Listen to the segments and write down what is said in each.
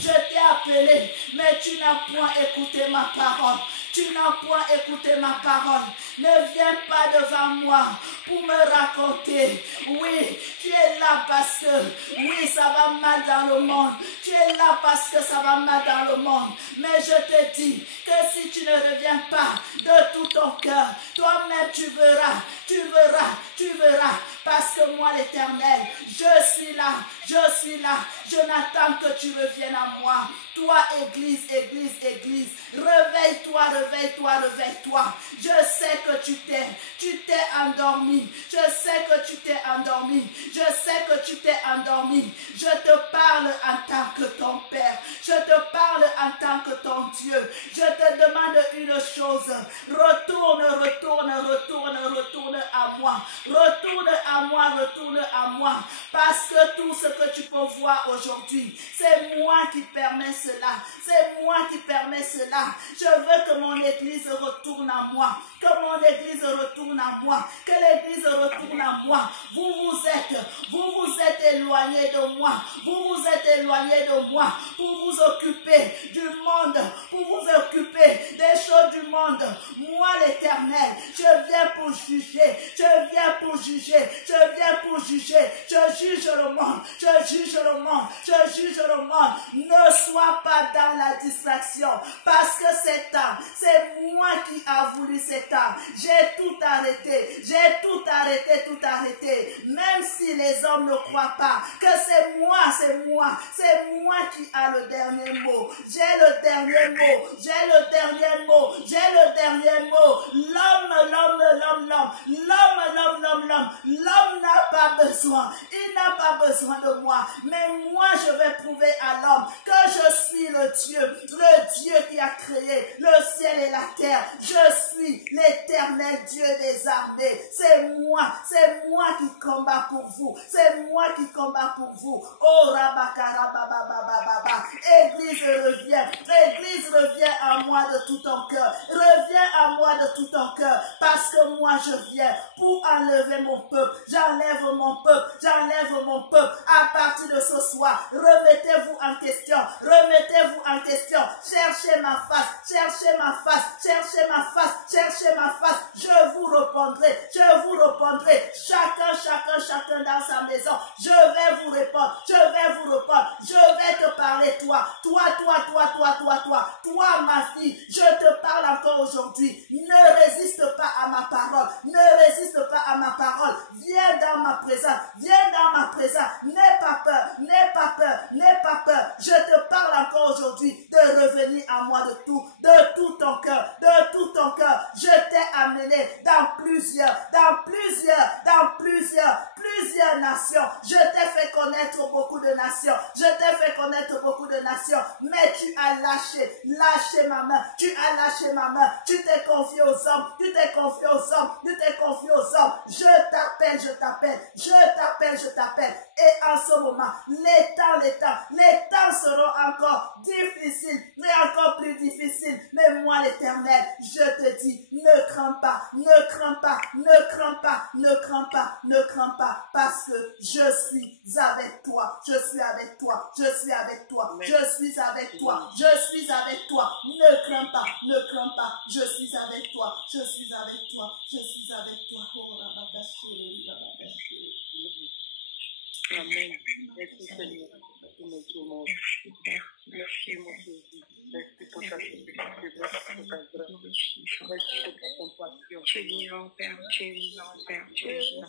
Je t'ai appelé, mais tu n'as point écouté ma parole. Tu n'as point écouté ma parole. Ne viens pas devant moi pour me raconter. Oui, tu es là parce que, oui, ça va mal dans le monde. Tu es là parce que ça va mal dans le monde. Mais je te dis que si tu ne reviens pas de tout ton cœur, toi-même tu verras, tu verras, tu verras. Parce que moi, l'Éternel, je suis là, je suis là. Je n'attends que tu reviennes à moi. Toi, Église, Église, Église, réveille-toi, réveille-toi, réveille-toi. Je sais que tu t'es endormi. Je sais que tu t'es endormi. Je sais que tu t'es endormi. Je te parle en tant que ton Père. Je te parle en tant que ton Dieu. Je te demande une chose. Retourne, retourne, retourne, retourne à moi. Retourne à moi, retourne à moi. Parce que tout ce que tu peux voir aujourd'hui, c'est moi qui permets cela. C'est moi qui permets cela. Je veux que mon Église retourne à moi. Que mon Église retourne à moi. Que l'Église retourne à moi. Vous vous êtes éloignés de moi. Vous vous êtes éloignés de moi pour vous occuper du monde, pour vous occuper des choses du monde. Moi, l'Éternel, je viens pour juger. Je viens pour juger. Je viens pour juger. Je juge le monde. Je juge le monde. Je juge le monde. Ne sois pas dans la distraction. Parce que cet âme, c'est moi qui a voulu cet âme. J'ai tout arrêté. J'ai tout arrêté, tout arrêté. Même si les hommes ne croient pas que c'est moi, c'est moi. C'est moi qui a le dernier mot. J'ai le dernier mot. J'ai le dernier mot. J'ai le dernier mot. L'homme n'a pas besoin. Il n'a pas besoin de moi. Mais moi, je vais prouver à l'homme que je suis le Dieu qui a créé le ciel et la terre. Je suis l'Éternel Dieu des armées. C'est moi qui combat pour vous. C'est moi qui combat pour vous. Oh, Rabakarabababababa. Église, reviens. Église, reviens à moi de tout ton cœur. Reviens à moi de tout ton cœur. Parce que moi, je viens pour enlever mon peuple. J'enlève mon peuple. J'enlève mon peuple. À partir de ce soir, remettez-vous en question. Remettez-vous en question. Cherchez ma face. Cherchez ma face. Cherchez ma face. Cherchez ma face. Je vous répondrai. Je vous répondrai. Chacun dans sa maison. Je vais vous répondre. Je vais vous répondre. Je vais te parler, toi. Toi, ma fille. Je te parle encore aujourd'hui. Ne résiste pas à ma parole. Ne résiste pas à ma parole. Viens dans ma présence. Viens dans ma présence. N'aie pas peur. N'aie pas peur. N'aie pas peur. Je te parle encore aujourd'hui de revenir à moi de tout ton cœur. De tout ton cœur. Je t'ai amené dans plusieurs nations. Je t'ai fait connaître beaucoup de nations. Je t'ai fait connaître beaucoup de nations. Mais tu as lâché ma main. Tu as lâché ma main. Tu t'es confié aux hommes. Tu t'es confié aux hommes. Tu t'es confié aux hommes. Je t'appelle, je t'appelle. Je t'appelle, je t'appelle. Et en ce moment, les temps seront encore difficiles, mais encore plus difficiles. Mais moi, l'Éternel, je te dis, ne crains pas, ne crains pas, ne crains pas, ne crains pas, ne crains pas, parce que je suis avec toi, je suis avec toi, je suis avec toi, je suis avec toi, je suis avec toi. Ne crains pas, ne crains pas, je suis avec toi, je suis avec toi, je suis avec toi. Oh, Amen. Merci Seigneur pour notre monde. Merci mon Jésus. Merci pour ta fidélité. Merci pour ta grâce. Merci pour ta compassion. Tu es vivant, Père. Tu es vivant, Père. Tu es vivant.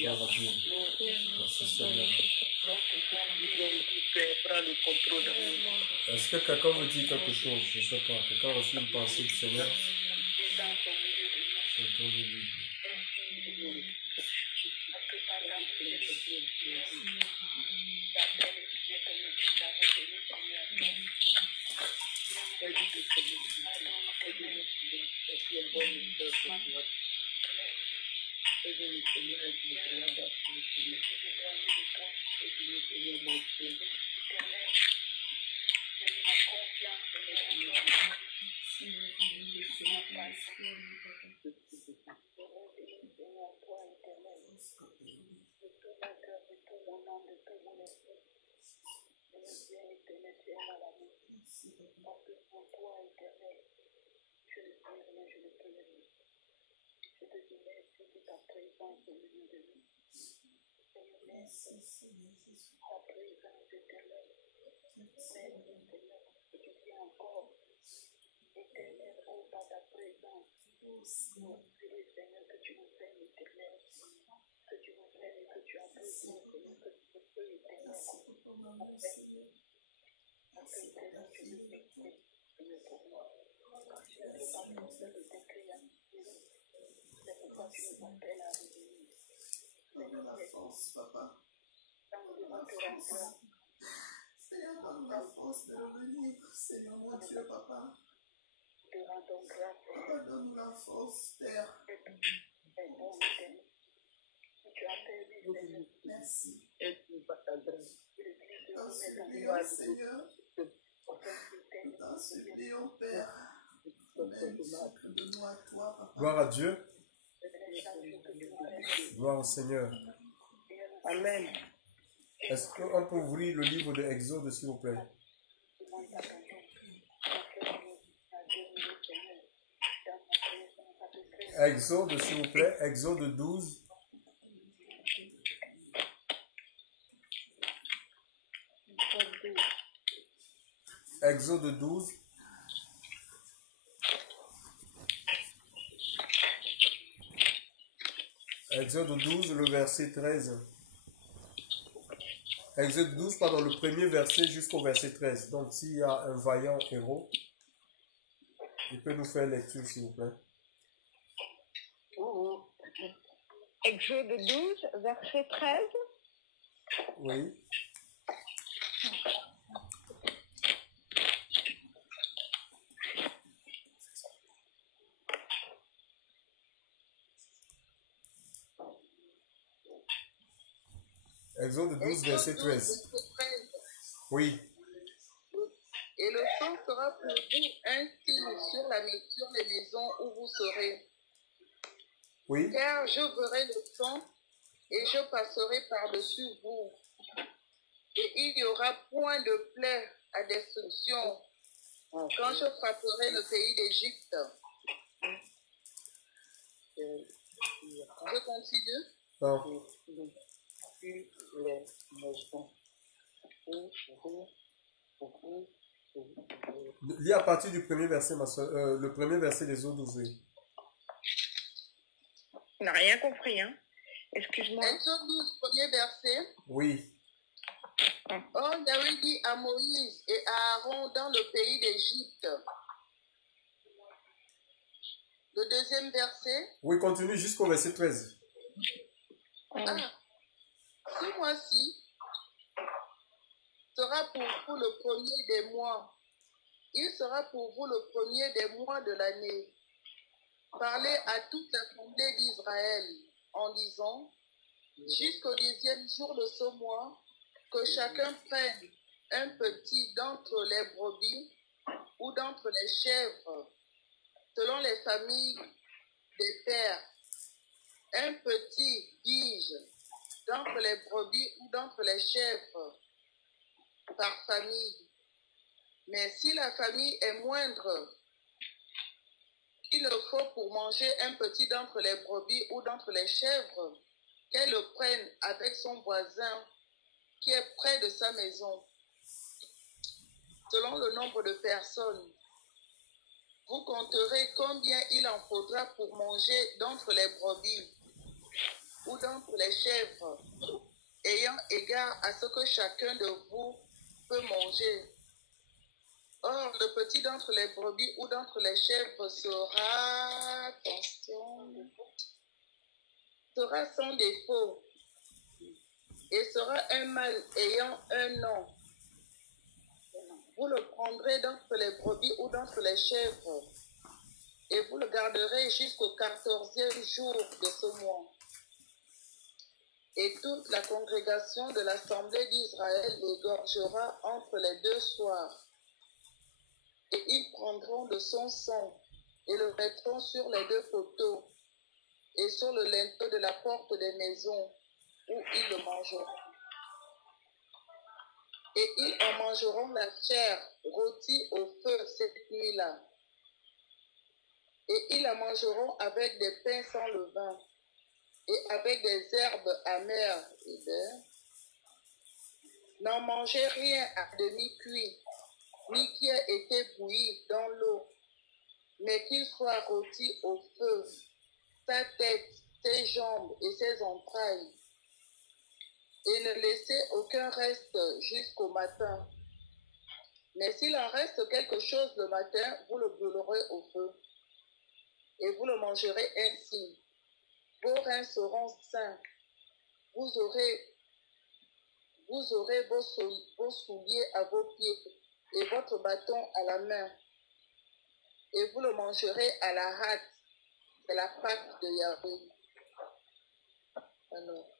Gloire à Dieu. Merci Seigneur. Prends le contrôle de nous. Est-ce que quelqu'un veut dire quelque chose? Je ne sais pas. Quelqu'un a reçu une pensée du Seigneur? C'est autour de lui. Donne-nous la force, papa. Donne-nous la force. Seigneur, donne-nous la force de revenir. Seigneur, mon Dieu, papa. Papa, donne-nous la force, Père. Merci. Nous t'en supplions, Seigneur. Nous t'en supplions, Père. Amen. Donne-nous à toi, papa. Gloire à Dieu. Gloire au Seigneur. Amen. Est-ce qu'on peut ouvrir le livre de Exode, s'il vous plaît? Exode, s'il vous plaît. Exode 12. Exode 12. Exode 12, le verset 13. Exode 12, pardon, le premier verset jusqu'au verset 13. Donc, s'il y a un vaillant héros, il peut nous faire lecture, s'il vous plaît. Exode 12, verset 13. Oui. Exode 12, verset 13. Oui. Et le sang sera pour vous un signe sur les maisons où vous serez. Oui. Car je verrai le sang et je passerai par-dessus vous. Et il n'y aura point de plaie à destruction quand je frapperai le pays d'Égypte. Je continue. Non. Lis à partir du premier verset, ma soeur, le premier verset des eaux 12. On n'a rien compris, hein? Excuse-moi. Exode 12, premier verset. Oui. Or, Yahweh dit à Moïse et à Aaron dans le pays d'Égypte. Le deuxième verset. Oui, continue jusqu'au verset 13. Ce mois-ci sera pour vous le premier des mois. Il sera pour vous le premier des mois de l'année. Parlez à toute l'assemblée d'Israël en disant, jusqu'au 10e jour de ce mois, que chacun prenne un petit d'entre les brebis ou d'entre les chèvres, selon les familles des pères, un petit, dis-je, d'entre les brebis ou d'entre les chèvres, par famille. Mais si la famille est moindre, il le faut pour manger un petit d'entre les brebis ou d'entre les chèvres, qu'elle le prenne avec son voisin qui est près de sa maison, selon le nombre de personnes. Vous compterez combien il en faudra pour manger d'entre les brebis. ou d'entre les chèvres, ayant égard à ce que chacun de vous peut manger. Or, le petit d'entre les brebis ou d'entre les chèvres sera, attention, sera sans défaut, et sera un mâle ayant un an. Vous le prendrez d'entre les brebis ou d'entre les chèvres, et vous le garderez jusqu'au 14e jour de ce mois. Et toute la congrégation de l'assemblée d'Israël l'égorgera entre les 2 soirs. Et ils prendront de son sang et le mettront sur les 2 poteaux et sur le linteau de la porte des maisons où ils le mangeront. Et ils en mangeront la chair rôtie au feu cette nuit-là. Et ils la mangeront avec des pains sans levain et avec des herbes amères. N'en mangez rien à demi-cuit, ni qui ait été bouilli dans l'eau, mais qu'il soit rôti au feu, sa tête, ses jambes et ses entrailles. Et ne laissez aucun reste jusqu'au matin. Mais s'il en reste quelque chose le matin, vous le brûlerez au feu. Et vous le mangerez ainsi. Vos reins seront sains. Vous aurez vos souliers à vos pieds et votre bâton à la main. Et vous le mangerez à la hâte. C'est la Pâque de Yahweh. Alors,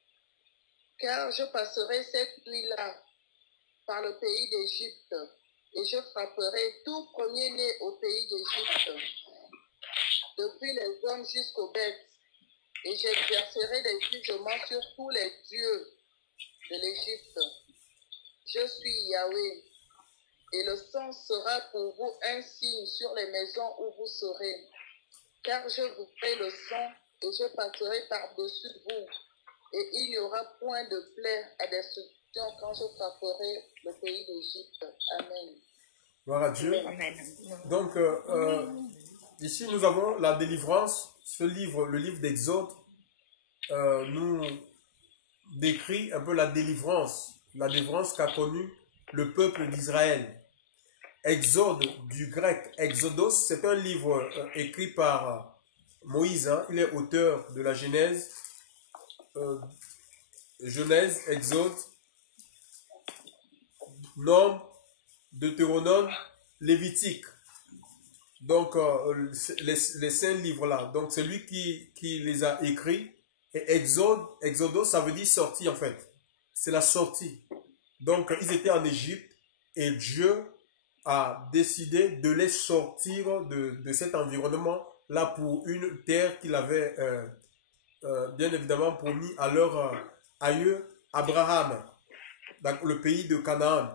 car je passerai cette nuit-là par le pays d'Égypte, et je frapperai tout premier-né au pays d'Égypte, depuis les hommes jusqu'aux bêtes, et j'exercerai des jugements sur tous les dieux de l'Égypte. Je suis Yahweh, et le sang sera pour vous un signe sur les maisons où vous serez, car je vous ferai le sang, et je passerai par-dessus vous, et il n'y aura point de plaie à destruction quand je frapperai le pays d'Égypte. Amen. Gloire à Dieu. Amen. Donc, ici, nous avons la délivrance. Ce livre, le livre d'Exode, nous décrit un peu la délivrance qu'a connue le peuple d'Israël. Exode, du grec Exodos, c'est un livre écrit par Moïse. Hein. Il est auteur de la Genèse, Exode, Nombre, Deutéronome, Lévitique. Donc, les 5 livres-là. Donc, c'est lui qui les a écrits. Et Exodos, ça veut dire sortie en fait. C'est la sortie. Donc, ils étaient en Égypte et Dieu a décidé de les sortir de cet environnement-là pour une terre qu'il avait bien évidemment promis à leur aïeux Abraham, dans le pays de Canaan.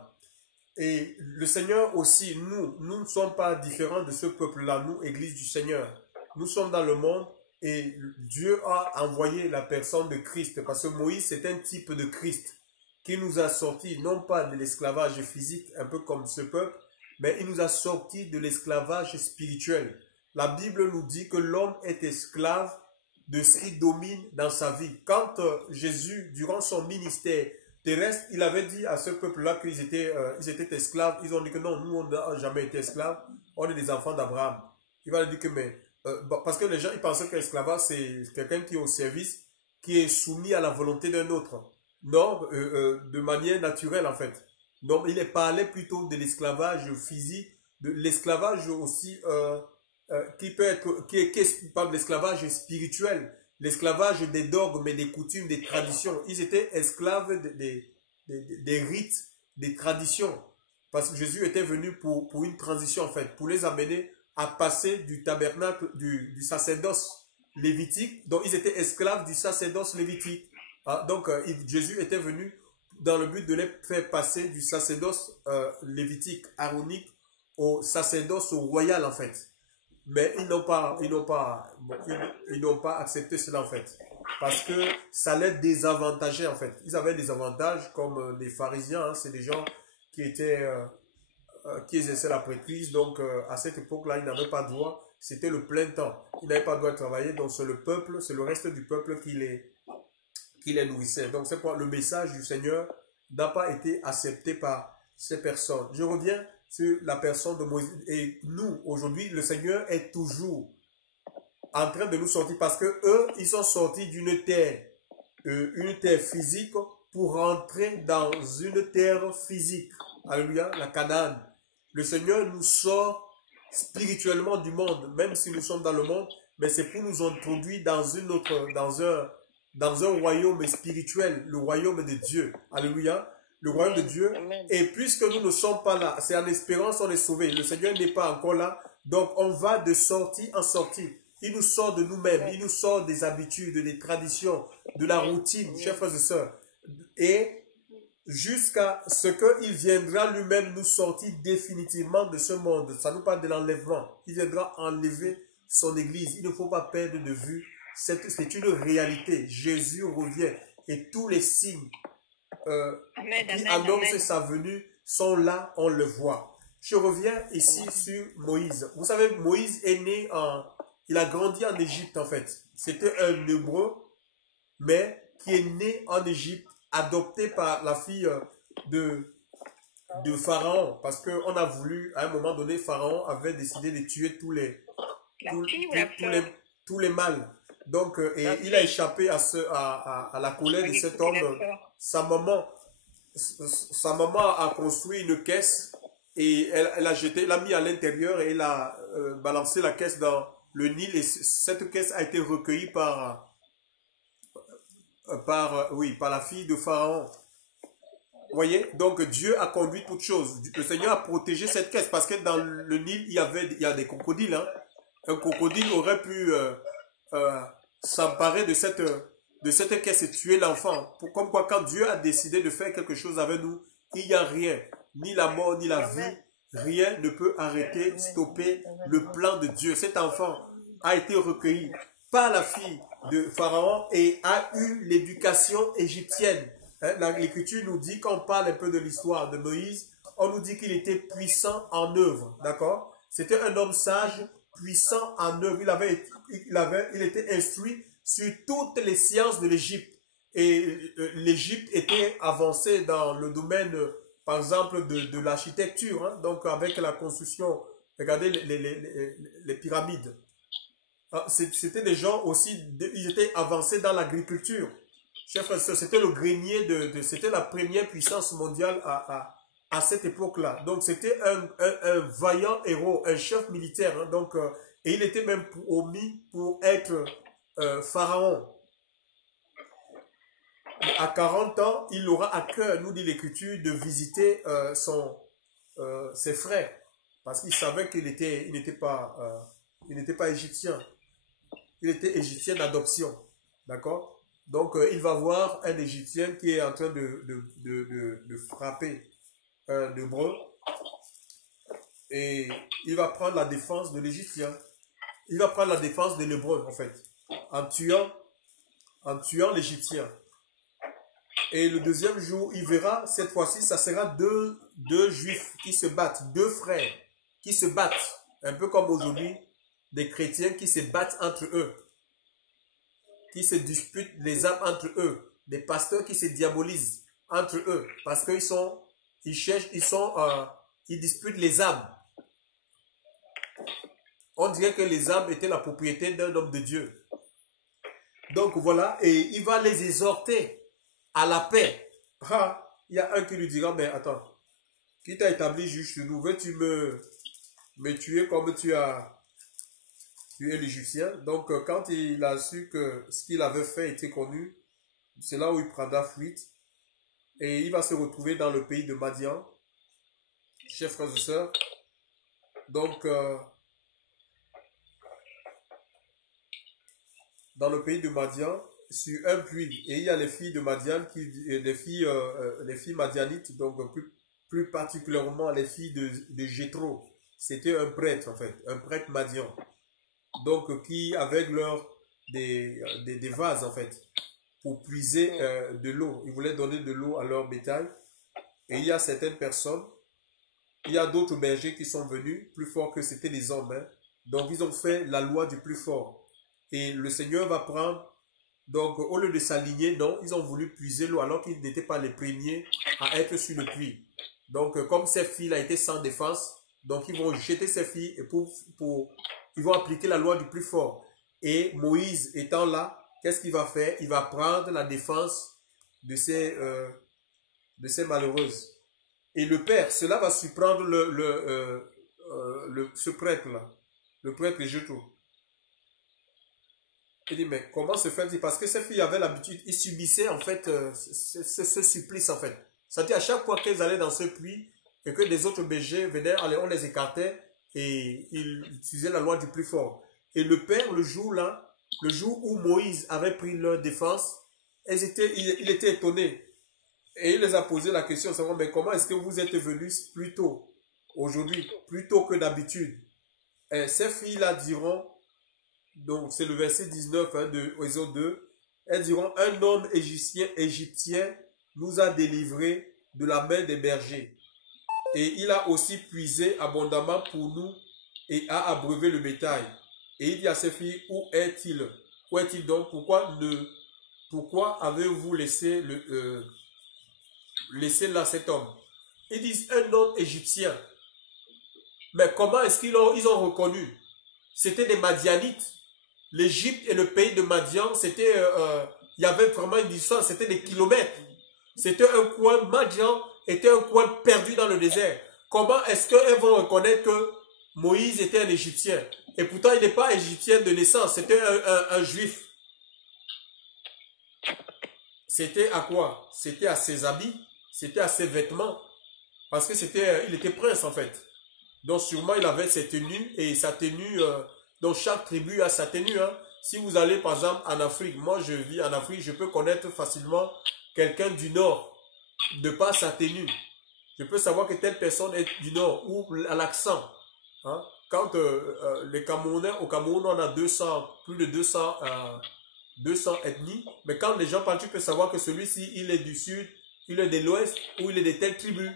Et le Seigneur aussi, nous ne sommes pas différents de ce peuple-là, nous, Église du Seigneur. Nous sommes dans le monde et Dieu a envoyé la personne de Christ, parce que Moïse, c'est un type de Christ qui nous a sortis, non pas de l'esclavage physique, un peu comme ce peuple, mais il nous a sortis de l'esclavage spirituel. La Bible nous dit que l'homme est esclave de ce qui domine dans sa vie. Quand Jésus, durant son ministère terrestre, il avait dit à ce peuple-là qu'ils étaient esclaves. Ils ont dit que non, nous, on n'a jamais été esclaves. On est des enfants d'Abraham. Il va leur dire que, mais, parce que les gens, ils pensaient que l'esclavage, c'est quelqu'un qui est au service, qui est soumis à la volonté d'un autre. Non, de manière naturelle, en fait. Non, il est parlé plutôt de l'esclavage physique, de l'esclavage aussi, qui est pas de l'esclavage spirituel, l'esclavage des dogmes, des coutumes, des traditions. Ils étaient esclaves des rites, des traditions. Parce que Jésus était venu pour une transition en fait, pour les amener à passer du tabernacle, du sacerdoce lévitique. Donc ils étaient esclaves du sacerdoce lévitique. Donc Jésus était venu dans le but de les faire passer du sacerdoce lévitique, aronique, au sacerdoce royal en fait. Mais ils n'ont pas accepté cela en fait. Parce que ça les désavantageait en fait. Ils avaient des avantages comme les pharisiens, hein, c'est des gens qui exerçaient la prêtrise. Donc à cette époque-là, ils n'avaient pas droit, c'était le plein temps. Ils n'avaient pas droit de travailler, donc c'est le peuple, c'est le reste du peuple qui qui les nourrissait. Donc c'est pourquoi le message du Seigneur n'a pas été accepté par ces personnes. Je reviens sur la personne de Moïse. Et nous, aujourd'hui, le Seigneur est toujours en train de nous sortir parce que eux, ils sont sortis d'une terre physique pour rentrer dans une terre physique. Alléluia, la Canaan. Le Seigneur nous sort spirituellement du monde, même si nous sommes dans le monde, mais c'est pour nous introduire dans un royaume spirituel, le royaume de Dieu. Alléluia, le royaume de Dieu. Et puisque nous ne sommes pas là, c'est en espérance on est sauvé. Le Seigneur n'est pas encore là, donc on va de sortie en sortie. Il nous sort de nous-mêmes, il nous sort des habitudes, des traditions, de la routine, chers frères et sœurs. Et jusqu'à ce qu'il viendra lui-même nous sortir définitivement de ce monde. Ça nous parle de l'enlèvement. Il viendra enlever son église. Il ne faut pas perdre de vue. C'est une réalité. Jésus revient et tous les signes qui annoncent sa venue sont là, on le voit. Je reviens ici sur Moïse. Vous savez, Moïse est né il a grandi en Égypte en fait. C'était un Hébreu, mais qui est né en Égypte, adopté par la fille de Pharaon. Parce qu'on a voulu, à un moment donné, Pharaon avait décidé de tuer tous les mâles. Donc, il a échappé à la colère de cet homme. Sa maman a construit une caisse et elle l'a mis à l'intérieur et elle a balancé la caisse dans le Nil. Et cette caisse a été recueillie par la fille de Pharaon. Vous voyez, donc Dieu a conduit toutes choses. Le Seigneur a protégé cette caisse parce que dans le Nil, il y a des crocodiles. Hein. Un crocodile aurait pu s'emparer de cette caisse et tuer l'enfant. Comme quoi, quand Dieu a décidé de faire quelque chose avec nous, il n'y a rien, ni la mort, ni la vie, rien ne peut arrêter, stopper le plan de Dieu. Cet enfant a été recueilli par la fille de Pharaon et a eu l'éducation égyptienne. L'Écriture nous dit, quand on parle un peu de l'histoire de Moïse, on nous dit qu'il était puissant en œuvre, d'accord? C'était un homme sage, puissant en œuvre. Il était instruit sur toutes les sciences de l'Égypte. Et l'Égypte était avancée dans le domaine, par exemple, de l'architecture, hein? Donc avec la construction, regardez les pyramides. C'était des gens aussi, ils étaient avancés dans l'agriculture. Chers frères et sœurs, c'était le grenier c'était la première puissance mondiale à cette époque-là. Donc c'était un vaillant héros, un chef militaire. Hein, donc, et il était même promis pour être pharaon. À 40 ans, il aura à cœur, nous dit l'Écriture, de visiter ses frères. Parce qu'il savait qu'il n'était pas égyptien. Il était égyptien d'adoption. D'accord? Donc, il va voir un Égyptien qui est en train de frapper un Hébreu. Et il va prendre la défense de l'Égyptien. Il va prendre la défense de l'Hébreu, en fait. En tuant l'Égyptien. Et le deuxième jour, il verra, cette fois-ci, ça sera deux juifs qui se battent. Deux frères qui se battent. Un peu comme aujourd'hui, des chrétiens qui se battent entre eux. Qui se disputent les âmes entre eux, des pasteurs qui se diabolisent entre eux, parce qu'ils ils disputent les âmes. On dirait que les âmes étaient la propriété d'un homme de Dieu. Donc voilà, et il va les exhorter à la paix. Il y a un qui lui dira, mais attends, qui t'a établi juge sur nous, veux-tu me tuer comme tu es l'Égyptien. Donc, quand il a su que ce qu'il avait fait était connu, c'est là où il prendra fuite. Et il va se retrouver dans le pays de Madian. Chers frères et sœurs. Donc, dans le pays de Madian, sur un puits. Et il y a les filles de Madian, les filles madianites, donc plus particulièrement les filles de Jéthro. C'était un prêtre, en fait, un prêtre madian. Donc, qui, avec des vases, en fait, pour puiser de l'eau. Ils voulaient donner de l'eau à leur bétail. Et il y a certaines personnes, il y a d'autres bergers qui sont venus, plus forts que c'était les hommes. Hein. Donc, ils ont fait la loi du plus fort. Et le Seigneur va prendre Donc, au lieu de s'aligner, non, ils ont voulu puiser l'eau alors qu'ils n'étaient pas les premiers à être sur le puits. Donc, comme ces filles-là étaient sans défense, donc ils vont jeter ces filles et ils vont appliquer la loi du plus fort. Et Moïse étant là, qu'est-ce qu'il va faire? Il va prendre la défense de ces malheureuses. Et le père, cela va surprendre ce prêtre-là, le prêtre Jétro. Il dit, mais comment se fait-il? Parce que ces filles avaient l'habitude, ils subissaient en fait ce supplice en fait. C'est-à-dire à chaque fois qu'elles allaient dans ce puits et que des autres bergers venaient, on les écartait et ils utilisaient la loi du plus fort. Et le père, le jour où Moïse avait pris leur défense, il était étonné. Et il les a posé la question, mais comment est-ce que vous êtes venus plus tôt, aujourd'hui, plus tôt que d'habitude? Ces filles-là diront, donc c'est le verset 19 de Exode 2, elles diront, un homme égyptien nous a délivrés de la main des bergers. Et il a aussi puisé abondamment pour nous et a abreuvé le bétail. Et il dit à ses filles, où est-il? Où est-il donc? Pourquoi avez-vous laissé là cet homme? Ils disent un homme égyptien. Mais comment est-ce qu'ils ont reconnu? C'était des Madianites. L'Égypte et le pays de Madian, il y avait vraiment une distance, c'était des kilomètres. C'était un coin, Madian était un coin perdu dans le désert. Comment est-ce qu'elles vont reconnaître que Moïse était un Égyptien? Et pourtant, il n'est pas égyptien de naissance, c'était un juif. C'était à quoi? C'était à ses habits, c'était à ses vêtements. Parce que il était prince en fait. Donc sûrement il avait ses tenues et sa tenue, donc chaque tribu a sa tenue. Si vous allez par exemple en Afrique, moi je vis en Afrique, je peux connaître facilement quelqu'un du Nord de par sa tenue. Je peux savoir que telle personne est du Nord ou à l'accent. Quand les Camerounais, au Cameroun on a plus de 200 ethnies, mais quand les gens parlent, tu peux savoir que celui-ci, il est du Sud, il est de l'Ouest ou il est de telle tribu.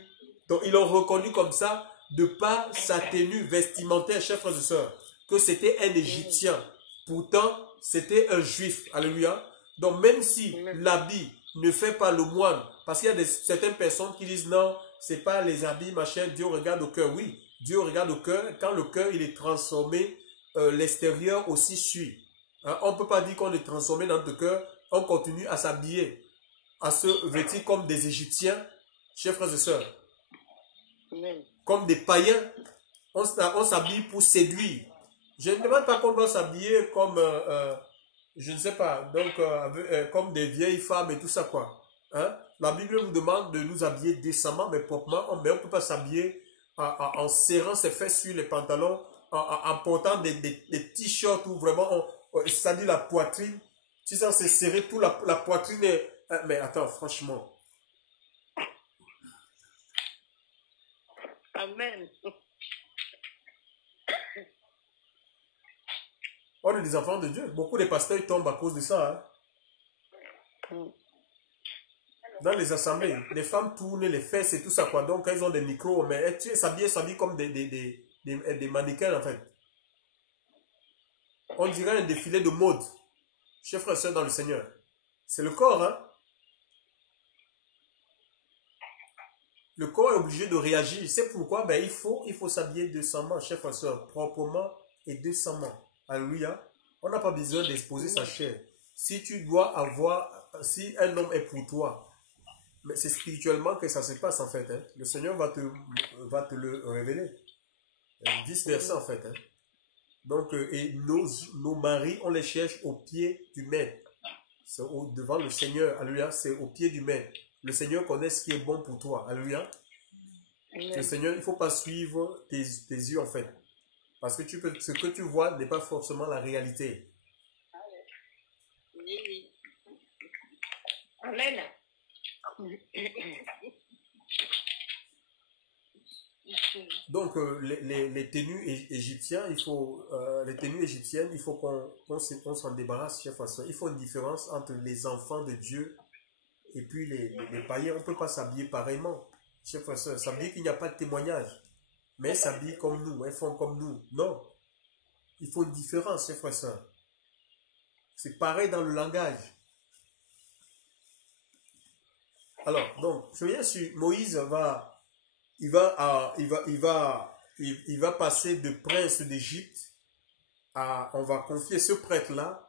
Donc ils l'ont reconnu comme ça de par sa tenue vestimentaire, chers frères et sœurs, que c'était un Égyptien. Pourtant, c'était un Juif. Alléluia. Donc même si l'habit ne fait pas le moine, parce qu'il y a certaines personnes qui disent non, c'est pas les habits, machin, Dieu regarde au cœur. Oui, Dieu regarde au cœur. Quand le cœur il est transformé, l'extérieur aussi suit. On ne peut pas dire qu'on est transformé dans notre cœur, on continue à s'habiller, à se vêtir comme des Égyptiens, chers frères et sœurs. Comme des païens, on s'habille pour séduire. Je ne demande pas qu'on doit s'habiller comme, je ne sais pas, donc comme des vieilles femmes et tout ça quoi. La Bible nous demande de nous habiller décemment mais proprement, mais on ne peut pas s'habiller en serrant ses fesses sur les pantalons, en portant des t-shirts où vraiment ça dit la poitrine. Tu sais, c'est serré tout la poitrine. Mais attends, franchement. Amen. On est des enfants de Dieu. Beaucoup de pasteurs tombent à cause de ça. Dans les assemblées, les femmes tournent les fesses et tout ça quoi. Donc elles ont des micros, mais elles s'habillent comme des mannequins en fait. On dirait un défilé de mode. Chers frères et sœurs dans le Seigneur. C'est le corps, Le corps est obligé de réagir. C'est pourquoi il faut s'habiller décemment, chers frères et sœurs, proprement et décemment. Alléluia. On n'a pas besoin d'exposer sa chair. Si un homme est pour toi, mais c'est spirituellement que ça se passe en fait. Le Seigneur va te le révéler. Vice-versa en fait. Donc, et nos maris, on les cherche au pied du maître. C'est devant le Seigneur. Alléluia. C'est au pied du maître. Le Seigneur connaît ce qui est bon pour toi. Alléluia. Le Seigneur, il ne faut pas suivre tes yeux en fait. Parce que ce que tu vois n'est pas forcément la réalité. Oui. Amen. Donc, les tenues égyptiennes, il faut qu'on s'en débarrasse, chef. Il faut une différence entre les enfants de Dieu et puis les païens. On ne peut pas s'habiller pareillement. Chef, ça veut dire qu'il n'y a pas de témoignage. Mais elles s'habillent comme nous, elles font comme nous. Non. Il faut une différence, chef. C'est pareil dans le langage. Alors, donc, je viens sur Moïse il va passer de prince d'Égypte à, on va confier ce prêtre-là,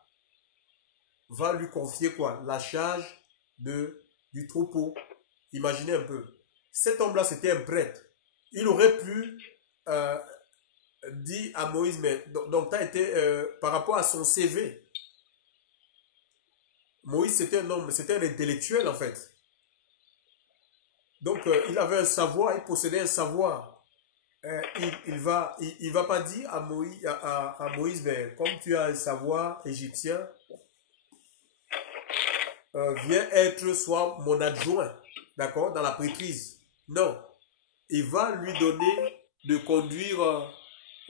va lui confier quoi? La charge du troupeau. Imaginez un peu. Cet homme-là, c'était un prêtre. Il aurait pu dire à Moïse, mais donc tu as été, par rapport à son CV, Moïse, c'était un homme, c'était un intellectuel en fait. Donc, il avait un savoir, il possédait un savoir. Il va pas dire à Moïse, ben, comme tu as un savoir égyptien, viens être soit mon adjoint, d'accord, dans la prêtrise. Non, il va lui donner de conduire,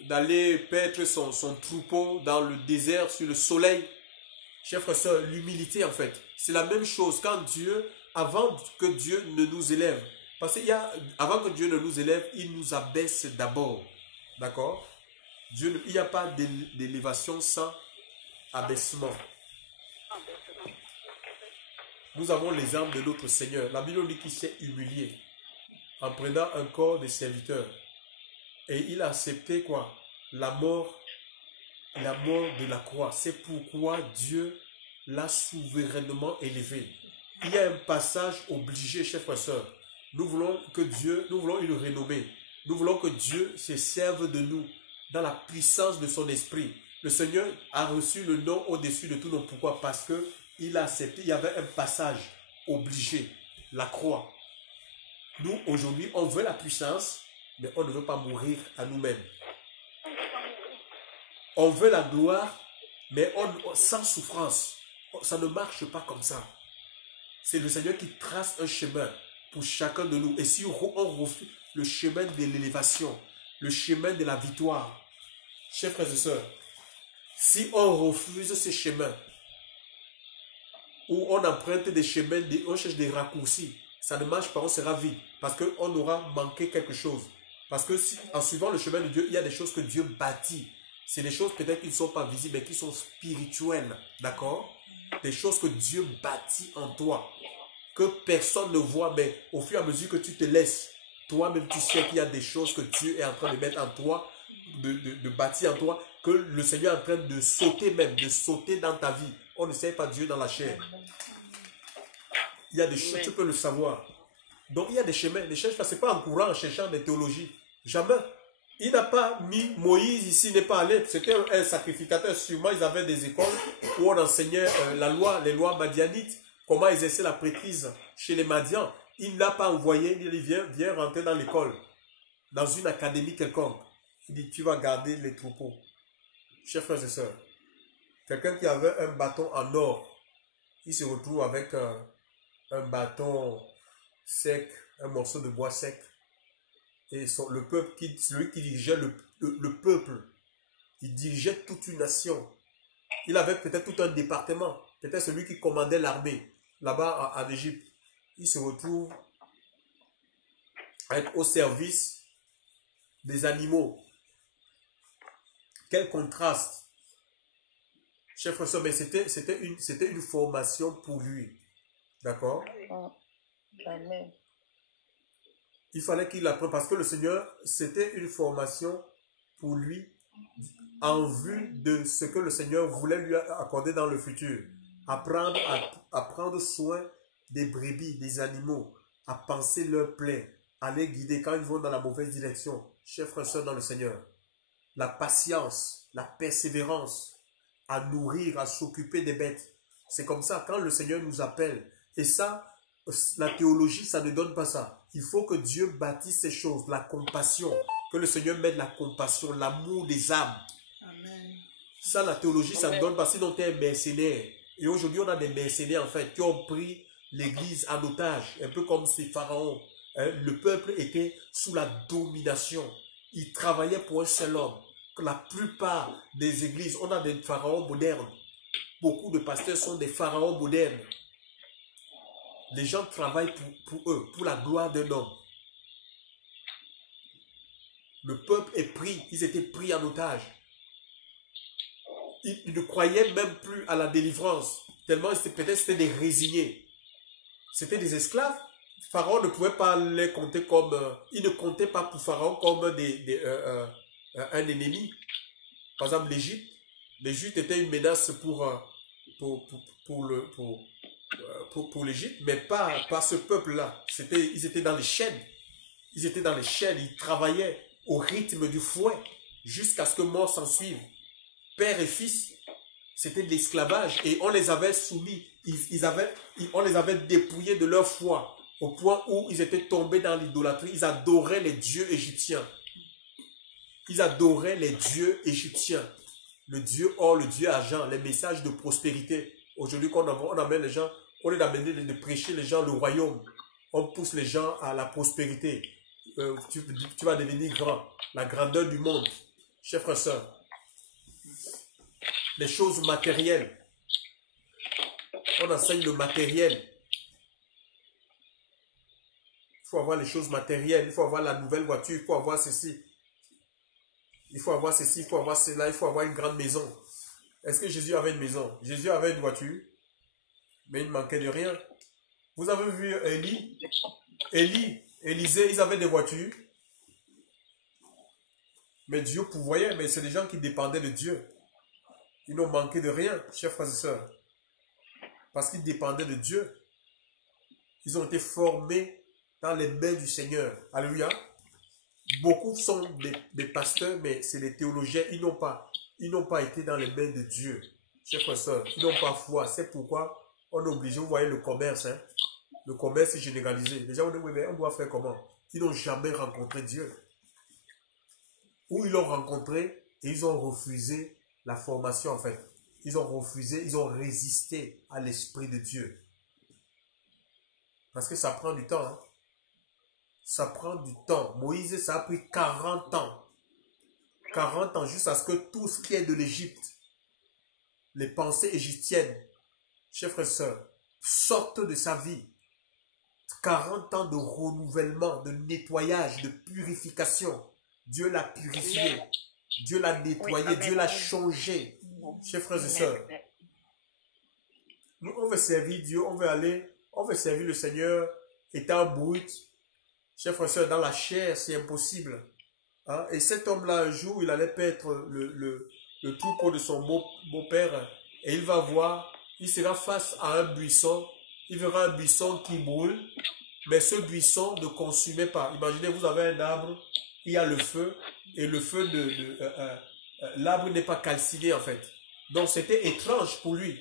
d'aller paître son troupeau dans le désert, sur le soleil. Chers frères et sœurs, l'humilité en fait, c'est la même chose quand Dieu, avant que Dieu ne nous élève, parce avant que Dieu ne nous élève, il nous abaisse d'abord. D'accord? Il n'y a pas d'élévation sans abaissement. Nous avons les armes de notre Seigneur. La Bible dit qu'il s'est humilié en prenant un corps de serviteur. Et il a accepté quoi? La mort de la croix. C'est pourquoi Dieu l'a souverainement élevé. Il y a un passage obligé, chers frères et sœurs. Nous voulons une renommée. Nous voulons que Dieu se serve de nous dans la puissance de son esprit. Le Seigneur a reçu le nom au-dessus de tout nom. Pourquoi? Parce qu'il a accepté. Il y avait un passage obligé, la croix. Nous, aujourd'hui, on veut la puissance, mais on ne veut pas mourir à nous-mêmes. On veut la gloire, mais sans souffrance. Ça ne marche pas comme ça. C'est le Seigneur qui trace un chemin pour chacun de nous. Et si on refuse le chemin de l'élévation, le chemin de la victoire, chers frères et sœurs, si on refuse ce chemin, ou on emprunte des chemins, on cherche des raccourcis, ça ne marche pas, on sera vide, parce qu'on aura manqué quelque chose. Parce que en suivant le chemin de Dieu, il y a des choses que Dieu bâtit. C'est des choses peut-être qui ne sont pas visibles, mais qui sont spirituelles, d'accord? Des choses que Dieu bâtit en toi, que personne ne voit, mais au fur et à mesure que tu te laisses, toi-même tu sais qu'il y a des choses que Dieu est en train de mettre en toi, de bâtir en toi, que le Seigneur est en train de sauter même, de sauter dans ta vie. On ne sait pas Dieu dans la chair. Il y a des choses, tu peux le savoir. Donc il y a des chemins, ce n'est pas en courant, en cherchant des théologies. Jamais. Il n'a pas mis Moïse ici, il n'est pas allé. C'était un sacrificateur. Sûrement, ils avaient des écoles où on enseignait les lois madianites, comment exercer la prêtrise chez les Madians. Il ne l'a pas envoyé, il dit viens rentrer dans l'école, dans une académie quelconque. Il dit tu vas garder les troupeaux. Chers frères et sœurs, quelqu'un qui avait un bâton en or, il se retrouve avec un bâton sec, un morceau de bois sec. Et le peuple, celui qui dirigeait le peuple, il dirigeait toute une nation. Il avait peut-être tout un département, peut-être celui qui commandait l'armée, là-bas en Égypte. Il se retrouve à être au service des animaux. Quel contraste! Chers frères et sœurs, mais c'était une formation pour lui. D'accord? Amen. Il fallait qu'il apprenne parce que le Seigneur, c'était une formation pour lui en vue de ce que le Seigneur voulait lui accorder dans le futur. Apprendre à prendre soin des brebis, des animaux, à penser leurs plaies, à les guider quand ils vont dans la mauvaise direction. Chers frères et sœurs dans le Seigneur, la patience, la persévérance, à nourrir, à s'occuper des bêtes. C'est comme ça quand le Seigneur nous appelle. Et ça, la théologie, ça ne donne pas ça. Il faut que Dieu bâtisse ces choses, la compassion, que le Seigneur mette la compassion, l'amour des âmes. Amen. Ça, la théologie, ça ne donne pas. Sinon, tu es un mercenaire. Et aujourd'hui, on a des mercenaires, en fait, qui ont pris l'Église en otage, un peu comme ces pharaons. Le peuple était sous la domination. Il travaillait pour un seul homme. La plupart des églises, on a des pharaons modernes. Beaucoup de pasteurs sont des pharaons modernes. Les gens travaillent pour eux, pour la gloire d'un homme. Le peuple est pris, ils étaient pris en otage. Ils ne croyaient même plus à la délivrance, tellement peut-être c'était des résignés. C'était des esclaves, Pharaon ne pouvait pas les compter comme... il ne comptait pas pour Pharaon comme un ennemi. Par exemple, l'Égypte. L'Égypte était une menace pour l'Égypte, mais pas ce peuple-là. Ils étaient dans les chaînes. Ils étaient dans les chaînes, ils travaillaient au rythme du fouet jusqu'à ce que mort s'en suive. Père et fils, c'était de l'esclavage et on les avait soumis. On les avait dépouillés de leur foi au point où ils étaient tombés dans l'idolâtrie. Ils adoraient les dieux égyptiens. Ils adoraient les dieux égyptiens. Le dieu or, le dieu argent, les messages de prospérité. Aujourd'hui, on amène les gens, au lieu d'amener de prêcher les gens le royaume, on pousse les gens à la prospérité. Tu vas devenir grand. La grandeur du monde. Chers frères et sœurs. Les choses matérielles. On enseigne le matériel. Il faut avoir les choses matérielles. Il faut avoir la nouvelle voiture. Il faut avoir ceci. Il faut avoir ceci. Il faut avoir cela. Il faut avoir une grande maison. Est-ce que Jésus avait une maison? Jésus avait une voiture. Mais il ne manquait de rien. Vous avez vu Élisée, ils avaient des voitures. Mais Dieu pourvoyait. Mais c'est des gens qui dépendaient de Dieu. Ils n'ont manqué de rien, chers frères et sœurs. Parce qu'ils dépendaient de Dieu. Ils ont été formés dans les mains du Seigneur. Alléluia. Beaucoup sont des pasteurs, mais c'est des théologiens. Ils n'ont pas été dans les mains de Dieu. Chers frères et sœurs, ils n'ont pas foi. C'est pourquoi on est obligé, vous voyez le commerce. Hein? Le commerce est généralisé. Les gens ont dit, oui, mais on doit faire comment? Ils n'ont jamais rencontré Dieu. Ou ils l'ont rencontré et ils ont refusé la formation en fait. Ils ont refusé, ils ont résisté à l'Esprit de Dieu. Parce que ça prend du temps. Hein? Ça prend du temps. Moïse, ça a pris 40 ans. 40 ans jusqu'à ce que tout ce qui est de l'Égypte, les pensées égyptiennes, chers frères et sœurs, sortent de sa vie. 40 ans de renouvellement, de nettoyage, de purification. Dieu l'a purifié. Dieu l'a nettoyé. Dieu l'a changé. Chers frères et sœurs, nous, on veut servir Dieu, on veut servir le Seigneur étant brut. Chers frères et sœurs, dans la chair, c'est impossible. Hein? Et cet homme-là, un jour, il allait paître le troupeau de son beau-père et il va voir, il sera face à un buisson. Il verra un buisson qui brûle, mais ce buisson ne consumait pas. Imaginez, vous avez un arbre, il y a le feu, et le feu l'arbre n'est pas calciné en fait. Donc c'était étrange pour lui.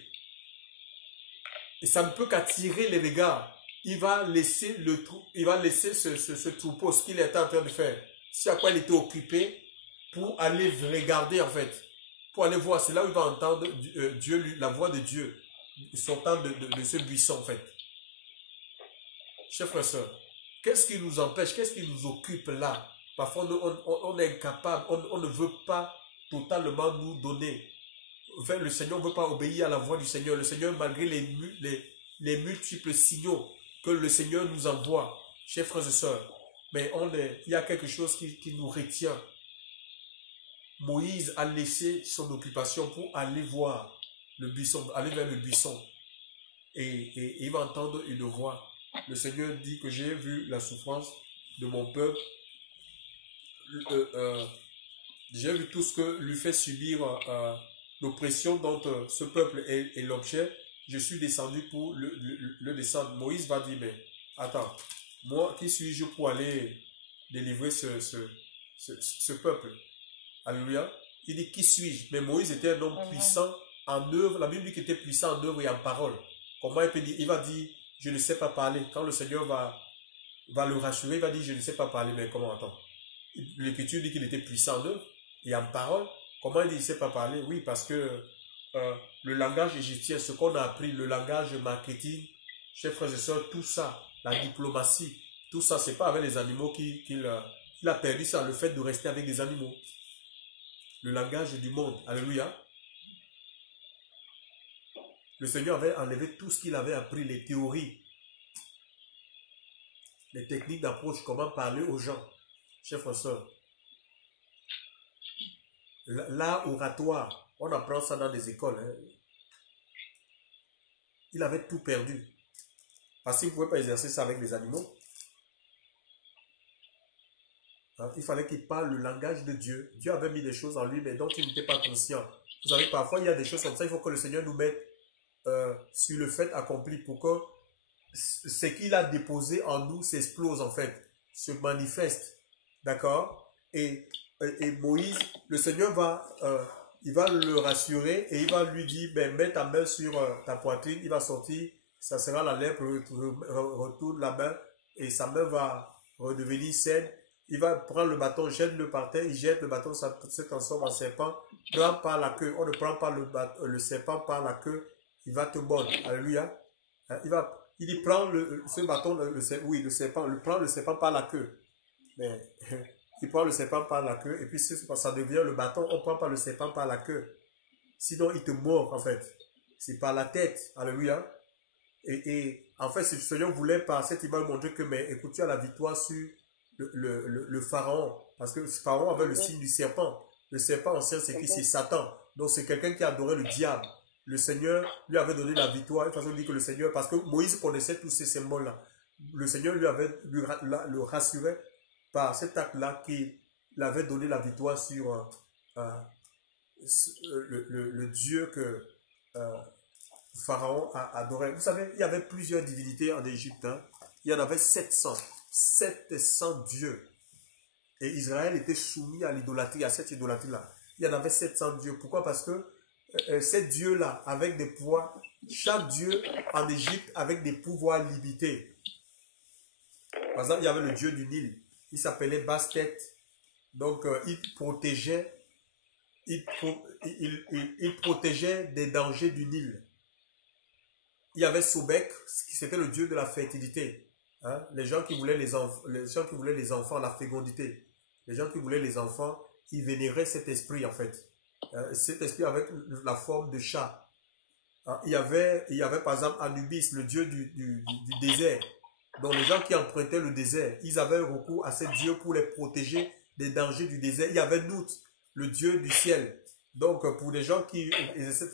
Et ça ne peut qu'attirer les regards. Il va laisser ce troupeau, ce qu'il était en train de faire. C'est à quoi il était occupé pour aller regarder en fait. Pour aller voir, c'est là où il va entendre la voix de Dieu sortant de ce buisson en fait. Chers frères et sœurs, qu'est-ce qui nous empêche, qu'est-ce qui nous occupe là? Parfois on est incapable, on ne veut pas totalement nous donner. Enfin, le Seigneur ne veut pas obéir à la voix du Seigneur. Le Seigneur, malgré les multiples signaux que le Seigneur nous envoie, chers frères et sœurs, mais il y a quelque chose qui nous retient. Moïse a laissé son occupation pour aller voir le buisson, aller vers le buisson. Et il va entendre une voix. Le Seigneur dit que j'ai vu la souffrance de mon peuple. J'ai vu tout ce que lui fait subir l'oppression dont ce peuple est l'objet. Je suis descendu pour le descendre. Moïse va dire, mais attends, moi qui suis-je pour aller délivrer ce peuple? Alléluia. Il dit, qui suis-je? Mais Moïse était un homme puissant en œuvre. La Bible dit qu'il était puissant en œuvre et en parole. Comment il peut dire? Il va dire, je ne sais pas parler. Quand le Seigneur va le rassurer, il va dire, je ne sais pas parler. Mais comment? Attends. L'Écriture dit qu'il était puissant en œuvre et en parole. Comment il dit, il ne sait pas parler? Oui, parce que le langage égyptien, ce qu'on a appris, le langage marketing, chers frères et sœurs, tout ça, la diplomatie, tout ça, c'est pas avec les animaux qu'il a perdu ça, le fait de rester avec des animaux. Le langage du monde. Alléluia. Le Seigneur avait enlevé tout ce qu'il avait appris, les théories, les techniques d'approche, comment parler aux gens. Chers frères et sœurs, l'art oratoire, on apprend ça dans les écoles. Hein. Il avait tout perdu. Parce qu'il ne pouvait pas exercer ça avec les animaux. Hein, il fallait qu'il parle le langage de Dieu. Dieu avait mis des choses en lui, mais dont il n'était pas conscient. Vous savez, parfois, il y a des choses comme ça. Il faut que le Seigneur nous mette sur le fait accompli pour que ce qu'il a déposé en nous s'explose, en fait, se manifeste. D'accord? Et Moïse, le Seigneur il va le rassurer et il va lui dire, ben, mets ta main sur ta poitrine, il va sortir, ça sera la lèpre, retourne la main et sa main va redevenir saine. Il va prendre le bâton, jette-le par terre, il jette le bâton, ça se transforme en serpent, prend par la queue. On ne prend pas le serpent par la queue, il va te mordre. Alléluia. Il prend ce bâton, le serpent, il prend le serpent par la queue. Mais il prend le serpent par la queue et puis ça devient le bâton, on ne prend pas le serpent par la queue. Sinon, il te mord en fait. C'est par la tête. Alléluia. Et en fait, le Seigneur voulait par cette image montrer que, mais écoute, tu as la victoire sur le pharaon. Parce que le pharaon avait le signe du serpent. Le serpent ancien, c'est qui? C'est Satan. Donc, c'est quelqu'un qui adorait le diable. Le Seigneur lui avait donné la victoire. Une façon de dire que le Seigneur, parce que Moïse connaissait tous ces symboles-là. Le Seigneur le rassurait par cet acte-là qu'il avait donné la victoire sur le Dieu que Pharaon adorait. Vous savez, il y avait plusieurs divinités en Égypte. Hein. Il y en avait 700. 700 dieux. Et Israël était soumis à l'idolâtrie, à cette idolâtrie-là. Il y en avait 700 dieux. Pourquoi? Parce que ces dieux-là, avec des pouvoirs, chaque dieu en Égypte avec des pouvoirs limités. Par exemple, il y avait le dieu du Nil. Il s'appelait Bastet. Donc, il protégeait des dangers du Nil. Il y avait Sobek, c'était le dieu de la fertilité. Hein? Les gens qui voulaient les enfants, la fécondité. Les gens qui voulaient les enfants, ils vénéraient cet esprit en fait. Cet esprit avec la forme de chat. Hein? Il y avait par exemple Anubis, le dieu du désert. Donc les gens qui empruntaient le désert, ils avaient recours à ces dieux pour les protéger des dangers du désert. Il y avait Nout, le dieu du ciel. Donc pour les gens qui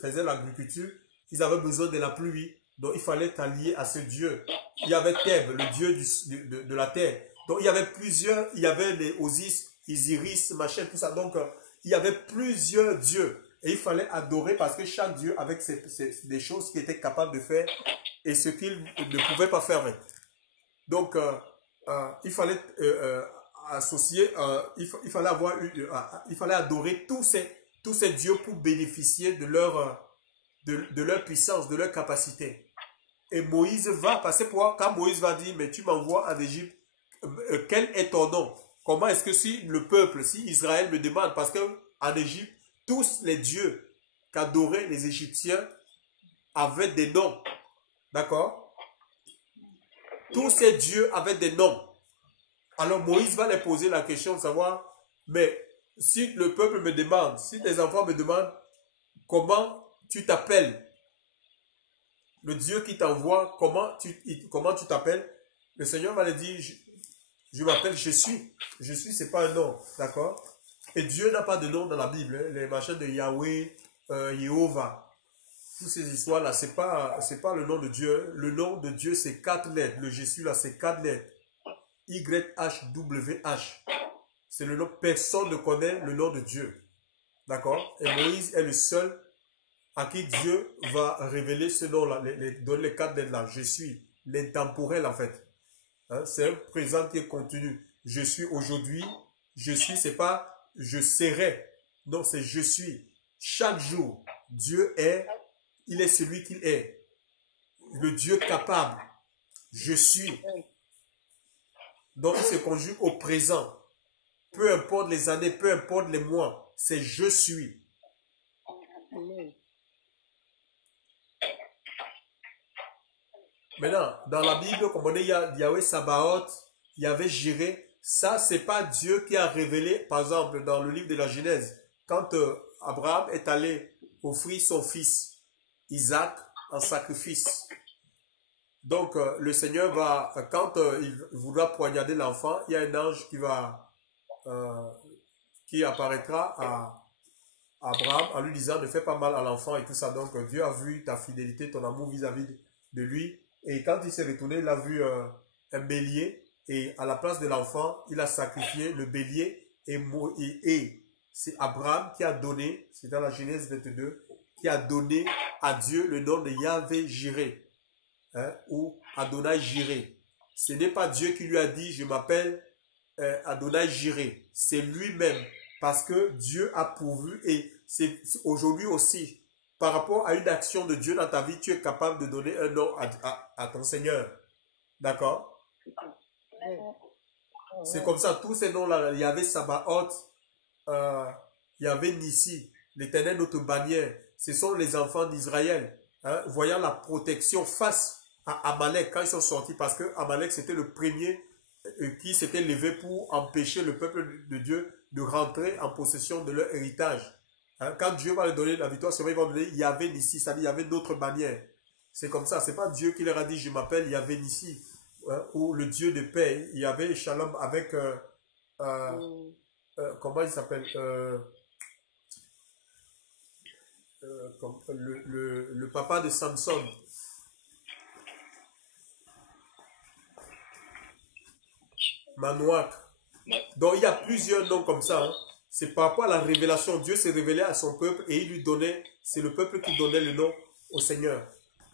faisaient l'agriculture, ils avaient besoin de la pluie. Donc il fallait t'allier à ce dieu. Il y avait Thèbes, le dieu de la terre. Donc il y avait plusieurs, il y avait les Osis, Isiris, machin, tout ça. Donc il y avait plusieurs dieux. Et il fallait adorer parce que chaque dieu avait des choses qu'il était capable de faire et ce qu'il ne pouvait pas faire. Donc il fallait associer, il fallait adorer tous ces dieux pour bénéficier de leur puissance, de leur capacité. Et Moïse va passer quand Moïse va dire, mais tu m'envoies en Égypte, quel est ton nom? Comment est-ce que si le peuple, si Israël me demande, parce qu'en Égypte, tous les dieux qu'adoraient les Égyptiens avaient des noms. D'accord? Tous ces dieux avaient des noms. Alors Moïse va les poser la question de savoir, mais si le peuple me demande, si tes enfants me demandent, comment tu t'appelles? Le Dieu qui t'envoie, comment tu t'appelles? Le Seigneur va lui dire, je m'appelle Je suis. Je suis, c'est pas un nom, d'accord? Et Dieu n'a pas de nom dans la Bible. Hein? Les machins de Yahweh, Jéhovah, toutes ces histoires-là, c'est pas le nom de Dieu. Le nom de Dieu, c'est 4 lettres. Le Je suis là, c'est 4 lettres. YHWH. C'est le nom, personne ne connaît le nom de Dieu. D'accord? Et Moïse est le seul à qui Dieu va révéler ce nom-là, donner les 4 lettres-là. Je suis, l'intemporel en fait. Hein? C'est un présent qui est continu. Je suis aujourd'hui. Je suis, c'est pas je serai. Non, c'est je suis. Chaque jour, Dieu est, il est celui qu'il est. Le Dieu capable. Je suis. Donc, il se conjugue au présent. Peu importe les années, peu importe les mois, c'est je suis. Maintenant, dans la Bible, comme on dit, il y a Yahweh Sabaoth, Yahweh Jireh. Ça, c'est pas Dieu qui a révélé, par exemple, dans le livre de la Genèse, quand Abraham est allé offrir son fils, Isaac, en sacrifice. Donc, le Seigneur va, quand il voudra poignarder l'enfant, il y a un ange qui apparaîtra à Abraham en lui disant ne fais pas mal à l'enfant et tout ça. Donc, Dieu a vu ta fidélité, ton amour vis-à-vis de lui. Et quand il s'est retourné, il a vu un bélier. Et à la place de l'enfant, il a sacrifié le bélier. Et c'est Abraham qui a donné, c'est dans la Genèse 22, qui a donné à Dieu le nom de Yahvé Jireh, hein, ou Adonai Jireh. Ce n'est pas Dieu qui lui a dit, je m'appelle Adonai Jireh. C'est lui-même, parce que Dieu a pourvu. Et c'est aujourd'hui aussi, par rapport à une action de Dieu dans ta vie, tu es capable de donner un nom à ton Seigneur. D'accord? C'est comme ça, tous ces noms-là, il y avait Sabaoth, il y avait Nissi, l'Éternel notre bannière. Ce sont les enfants d'Israël, hein, voyant la protection face à Amalek quand ils sont sortis, parce que Amalek c'était le premier qui s'était levé pour empêcher le peuple de Dieu de rentrer en possession de leur héritage. Hein, quand Dieu va leur donner la victoire, c'est vrai, il va donner Yahvé Nissi, c'est-à-dire il y avait d'autres bannières. C'est comme ça, c'est pas Dieu qui leur a dit je m'appelle Yahvé Nissi, hein, ou le Dieu de paix. Il y avait Shalom avec comment il s'appelle le papa de Samson. Manoach. Donc il y a plusieurs noms comme ça. Hein. C'est par rapport à la révélation. Dieu s'est révélé à son peuple et il lui donnait, c'est le peuple qui donnait le nom au Seigneur.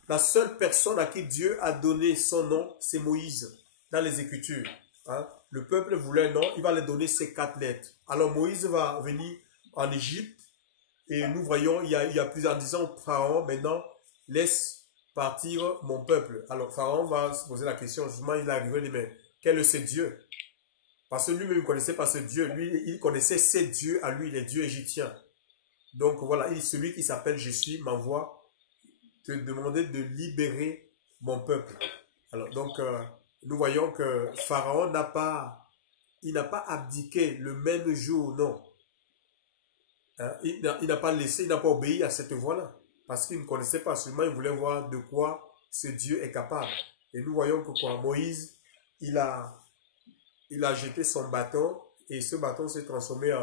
La seule personne à qui Dieu a donné son nom, c'est Moïse, dans les Écritures. Hein. Le peuple voulait un nom, il va leur donner ces 4 lettres. Alors Moïse va venir en Égypte et nous voyons, il y a plusieurs, en disant Pharaon, maintenant, laisse partir mon peuple. Alors Pharaon va se poser la question, justement, il est arrivé, il dit, mais quel est ce Dieu? Parce que lui-même ne connaissait pas ce Dieu. Lui, il connaissait ses dieux à lui, les dieux égyptiens. Donc voilà, celui qui s'appelle Je suis m'envoie te demander de libérer mon peuple. Alors donc, nous voyons que Pharaon n'a pas abdiqué le même jour, non. Hein, il n'a pas laissé, il n'a pas obéi à cette voie-là. Parce qu'il ne connaissait pas, seulement il voulait voir de quoi ce Dieu est capable. Et nous voyons que quoi, Moïse, il a jeté son bâton et ce bâton s'est transformé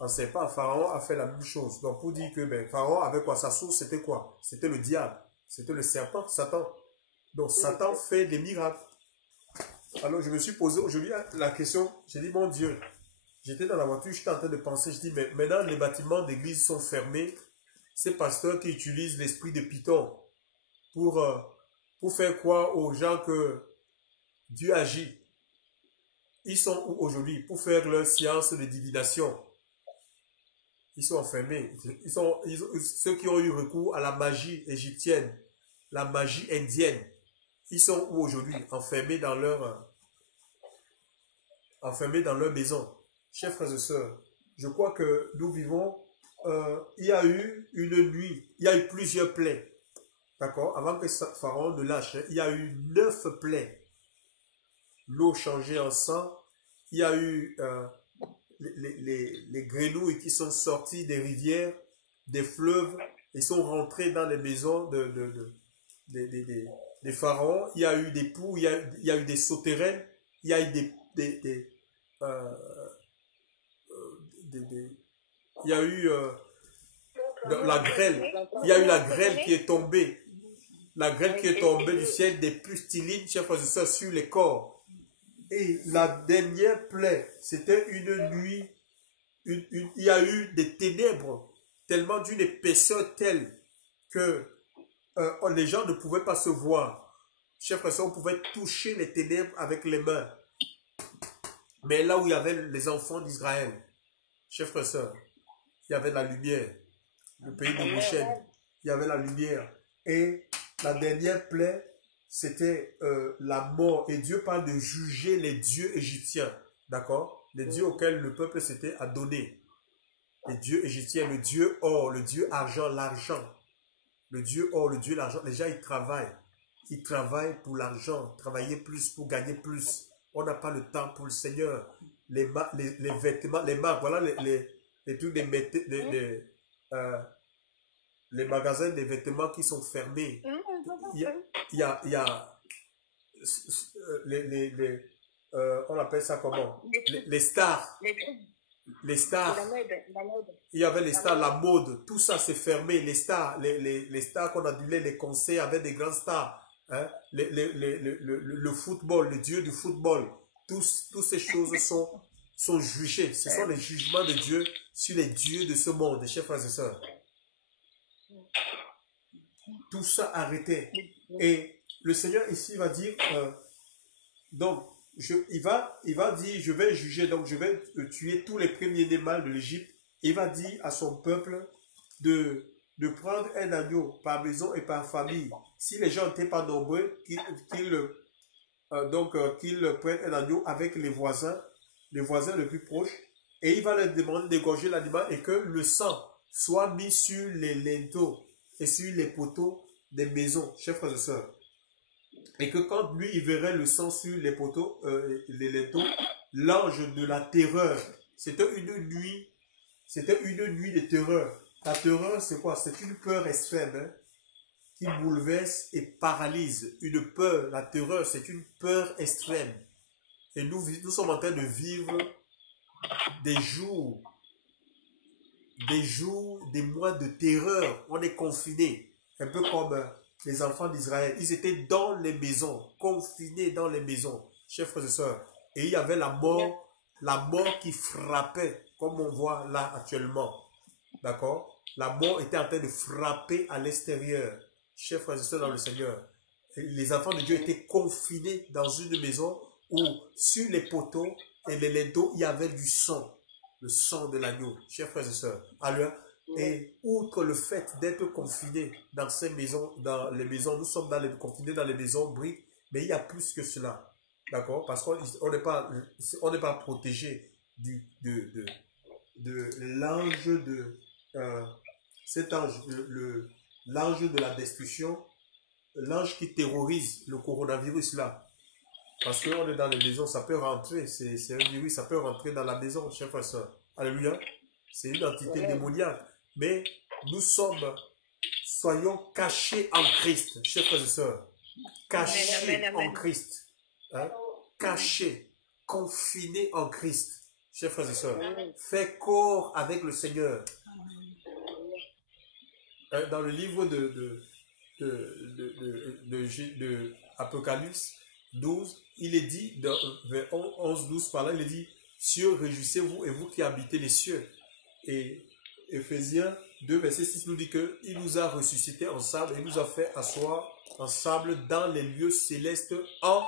en serpent. Pharaon a fait la même chose. Donc pour dire que Pharaon avait quoi? Sa source c'était quoi? C'était le diable. C'était le serpent, Satan. Donc Satan fait des miracles. Alors je me suis posé aujourd'hui la question, j'ai dit mon Dieu, j'étais dans la voiture, j'étais en train de penser, je dis mais maintenant les bâtiments d'église sont fermés. Ces pasteurs qui utilisent l'esprit de Python pour faire croire aux gens que Dieu agit. Ils sont où aujourd'hui pour faire leur science de divination? Ils sont enfermés. Ceux qui ont eu recours à la magie égyptienne, la magie indienne, ils sont où aujourd'hui? Enfermés dans leur maison. Chers frères et sœurs, je crois que nous vivons, il y a eu une nuit, il y a eu plusieurs plaies. D'accord? Avant que Pharaon ne lâche, il y a eu 9 plaies. L'eau changée en sang, il y a eu les grenouilles qui sont sorties des rivières, des fleuves, et sont rentrées dans les maisons des pharaons. Il y a eu des poux, il y a eu des sauterelles, il y a eu il y a eu la grêle, il y a eu la grêle qui est tombée. La grêle qui est tombée du ciel, des pustulines, chers frères et sœurs, sur les corps. Et la dernière plaie, c'était une nuit, il y a eu des ténèbres, tellement d'une épaisseur telle que les gens ne pouvaient pas se voir. Chers frères et sœurs, on pouvait toucher les ténèbres avec les mains. Mais là où il y avait les enfants d'Israël, chers frères et sœurs, il y avait la lumière. Le pays de Goshen, il y avait la lumière. Et la dernière plaie, c'était la mort. Et Dieu parle de juger les dieux égyptiens. D'accord? Les dieux auxquels le peuple s'était adonné. Les dieux égyptiens, le dieu or, le dieu argent, l'argent. Le dieu or, le dieu l'argent. Les gens, ils travaillent. Ils travaillent pour l'argent. Travailler plus pour gagner plus. On n'a pas le temps pour le Seigneur. Les vêtements, les marques, voilà les trucs, les magasins des vêtements qui sont fermés. Il y a on appelle ça comment? Les stars. Les stars. Il y avait les stars, la mode, tout ça c'est fermé. Les stars, les stars qu'on adulait, les concerts avec des grandes stars. hein, le football, le Dieu du football, toutes ces choses sont jugées. Ce sont les jugements de Dieu sur les dieux de ce monde, chers frères et sœurs. Tout ça arrêté. Et le Seigneur ici va dire, donc, il va dire, je vais juger, donc je vais tuer tous les premiers-nés mâles de l'Égypte. Il va dire à son peuple de prendre un agneau par maison et par famille. Si les gens n'étaient pas nombreux, qu'ils prennent un agneau avec les voisins les plus proches, et il va leur demander d'égorger l'animal et que le sang soit mis sur les linteaux et sur les poteaux des maisons, chers frères et sœurs. Et que quand lui, il verrait le sang sur les poteaux, les linteaux, l'ange de la terreur, c'était une nuit de terreur. La terreur, c'est quoi? C'est une peur extrême, hein, qui bouleverse et paralyse. Une peur, la terreur, c'est une peur extrême. Et nous sommes en train de vivre des jours, des mois de terreur. On est confinés, un peu comme les enfants d'Israël. Ils étaient dans les maisons, confinés dans les maisons, chers frères et sœurs. Et il y avait la mort qui frappait, comme on voit là actuellement. D'accord? La mort était en train de frapper à l'extérieur, chers frères et sœurs dans le Seigneur. Et les enfants de Dieu étaient confinés dans une maison où, sur les poteaux et les linteaux, il y avait du sang, le sang de l'agneau, chers frères et sœurs. Alors, et outre le fait d'être confinés dans ces maisons, dans les maisons, nous sommes confinés dans les maisons briques, mais il y a plus que cela, d'accord? Parce qu'on n'est pas protégé de l'ange de cet ange, l'ange de la destruction, l'ange qui terrorise le coronavirus là. Parce qu'on est dans les maisons, ça peut rentrer, c'est un virus, ça peut rentrer dans la maison, chers frères et sœurs. Alléluia. C'est une entité démoniaque. Mais soyons cachés en Christ, chers frères et sœurs. Cachés en Christ. Hein? Cachés, confinés en Christ, chers frères et sœurs. Fait corps avec le Seigneur. Dans le livre de Apocalypse 12, il est dit, vers 11-12 par là, il est dit, cieux, réjouissez-vous et vous qui habitez les cieux. Et Éphésiens 2, verset 6 nous dit qu'il nous a ressuscités ensemble et nous a fait asseoir ensemble dans les lieux célestes en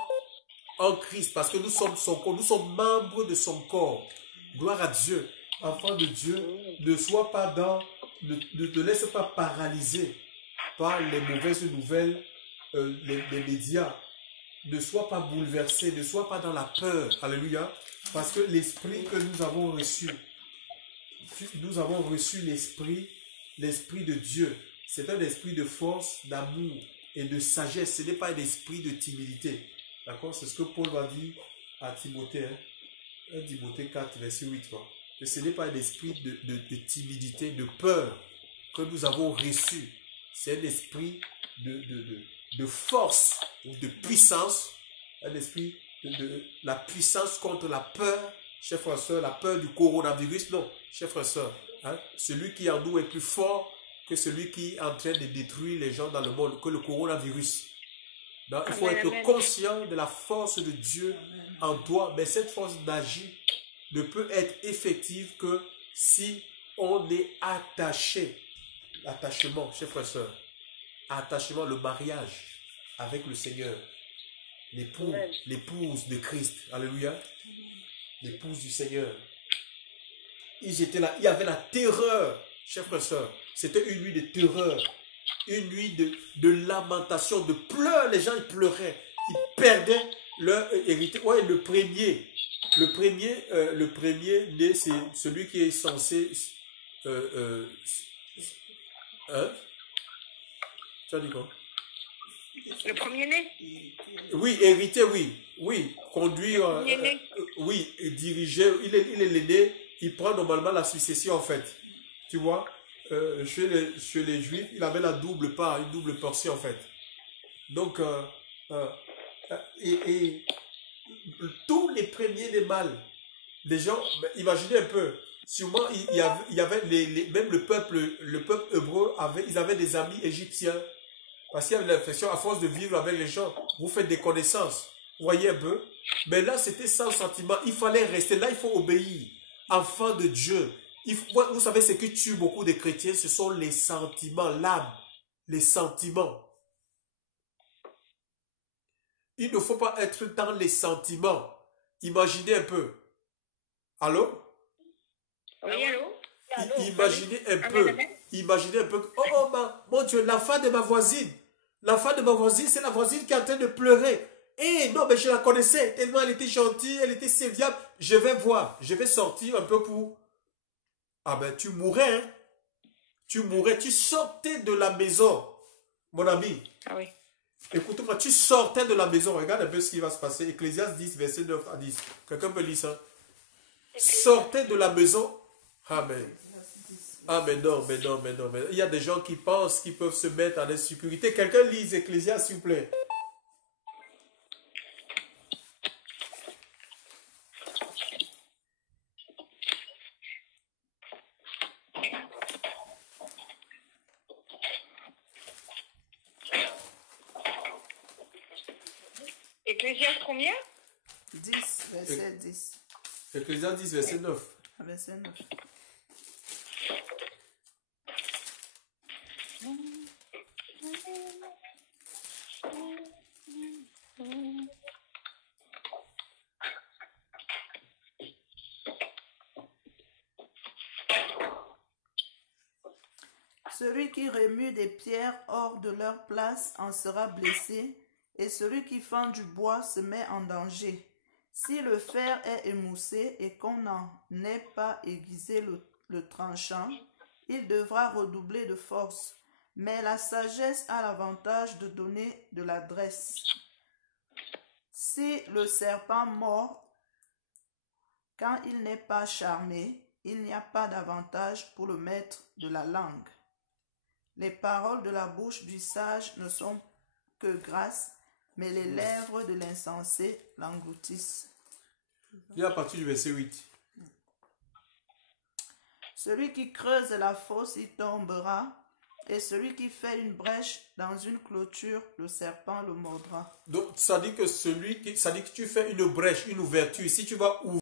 Christ. Parce que nous sommes son corps, nous sommes membres de son corps. Gloire à Dieu. Enfant de Dieu, ne te laisse pas paralyser par les mauvaises nouvelles, les médias. Ne sois pas bouleversé, ne sois pas dans la peur. Alléluia. Parce que l'esprit que nous avons reçu l'esprit de Dieu. C'est un esprit de force, d'amour et de sagesse. Ce n'est pas un esprit de timidité. D'accord? C'est ce que Paul va dire à Timothée. Hein? 1 Timothée 4, verset 8. Quoi. Que ce n'est pas un esprit de timidité, de peur que nous avons reçu. C'est un esprit de force ou de puissance. Un esprit de la puissance contre la peur. Chers frères et sœurs, la peur du coronavirus, non, chers frères et sœurs. Hein, celui qui en nous est plus fort que celui qui est en train de détruire les gens dans le monde, que le coronavirus. Donc, il faut être conscient de la force de Dieu en toi, mais cette force d'agir ne peut être effective que si on est attaché. L'attachement, chers frères et sœurs, attachement, le mariage avec le Seigneur, l'épouse de Christ, alléluia. L'épouse du Seigneur. Ils étaient là, il y avait la terreur, chers frères et sœurs. C'était une nuit de terreur, une nuit de lamentation, de pleurs. Les gens, ils pleuraient, ils perdaient leur héritier. Ouais, le premier né, c'est celui qui est censé. Hein? Tu as dit quoi? Le premier-né? Oui, hériter, oui, conduire, oui, diriger, il est l'aîné, il prend normalement la succession en fait, tu vois, chez les Juifs, il avait la double part, une double portion en fait, donc, et tous les premiers des mâles, les gens, imaginez un peu, sûrement il y avait même le peuple hébreu, ils avaient des amis égyptiens. Parce qu'il y a l'impression, à force de vivre avec les gens, vous faites des connaissances. Vous voyez un peu? Mais là, c'était sans sentiment. Il fallait rester là, il faut obéir. Enfant de Dieu. Vous savez, ce qui tue beaucoup de chrétiens, ce sont les sentiments, l'âme, les sentiments. Il ne faut pas être dans les sentiments. Imaginez un peu. Allô? Oui, allô? Imaginez un Amen, peu. amen. Imaginez un peu. Oh, mon Dieu, l'enfant de ma voisine. L'enfant de ma voisine, c'est la voisine qui est en train de pleurer. Eh non, mais je la connaissais. Tellement elle était gentille, elle était serviable. Je vais voir. Je vais sortir un peu pour... Ah ben, tu mourrais, hein. Tu mourrais. Tu sortais de la maison, mon ami. Ah oui. Écoute-moi, tu sortais de la maison. Regarde un peu ce qui va se passer. Ecclésiaste 10, verset 9 à 10. Quelqu'un peut lire ça? Sortez de la maison. Amen. Ah, mais non. Il y a des gens qui pensent qu'ils peuvent se mettre en insécurité. Quelqu'un lise Ecclésiaste, s'il vous plaît. Ecclésiaste combien? 10, verset 10. Ecclésiaste 10, verset 9. Verset 9. Celui qui remue des pierres hors de leur place en sera blessé, et celui qui fend du bois se met en danger. Si le fer est émoussé et qu'on n'en ait pas aiguisé le tranchant, il devra redoubler de force. Mais la sagesse a l'avantage de donner de l'adresse. Si le serpent mord quand il n'est pas charmé, il n'y a pas d'avantage pour le maître de la langue. Les paroles de la bouche du sage ne sont que grâce, mais les lèvres de l'insensé l'engloutissent. Il est à partir du verset 8. Celui qui creuse la fosse y tombera, et celui qui fait une brèche dans une clôture, le serpent le mordra. Donc, ça dit que tu fais une brèche, une ouverture. Si tu vas ouvrir